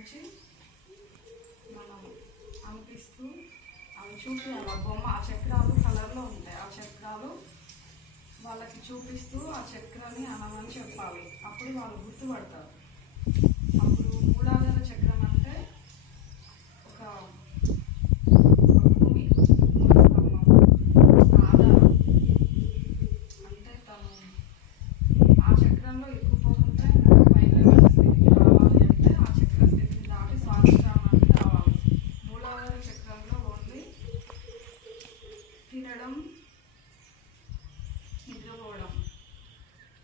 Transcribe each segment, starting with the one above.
నుంచి మనం అనిపిస్తూ అవి చూపించాలి. ఆ బొమ్మ ఆ చక్రాలు కలర్లో ఉంటాయి. ఆ చక్రాలు వాళ్ళకి చూపిస్తూ ఆ చక్రాన్ని అనమని చెప్పాలి. అప్పుడు వాళ్ళు గుర్తుపడతారు. అప్పుడు మూలాధార చక్రం అంటే ఒక భూమి, మూలస్తంభం, ఆధారం. అంటే తను ఆ చక్రంలో ఎక్కుపోకుండా ఇంకా పై లెవెల్ స్థితికి రావాలి అంటే ఆ చక్ర స్థితిని దాటి స్వాధిష్టానానికి రావాలి. మూలాధార చక్రంలో ఓన్లీ తినడం, నిద్రపోవడం,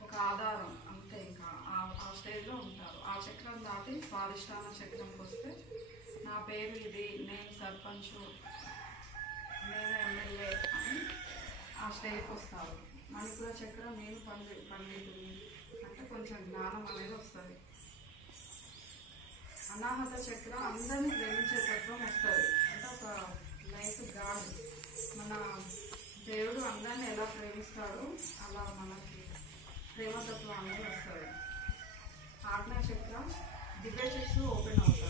ఒక ఆధారం అంతే. ఇంకా ఆ స్టేజ్లో ఉంటారు. ఆ చక్రం దాటి స్వాధిష్టాన చక్రంకి వస్తే నా పేరు ఇది, నేను సర్పంచ్, నేను ఎమ్మెల్యే అని ఆ స్టేజ్కి వస్తారు. మణిపుర చక్రం నేను పండితుని అంటే కొంచెం జ్ఞానం అనేది వస్తుంది. అనాహత చక్రం అందరినీ ప్రేమించే తత్వం వస్తుంది. అంటే ఒక లైఫ్ గాడ్, మన దేవుడు అందరినీ ఎలా ప్రేమిస్తాడో అలా మనకి ప్రేమతత్వం అనేది వస్తుంది. ఆజ్ఞా చక్రం దివ్య చక్షు ఓపెన్ అవుతుంది.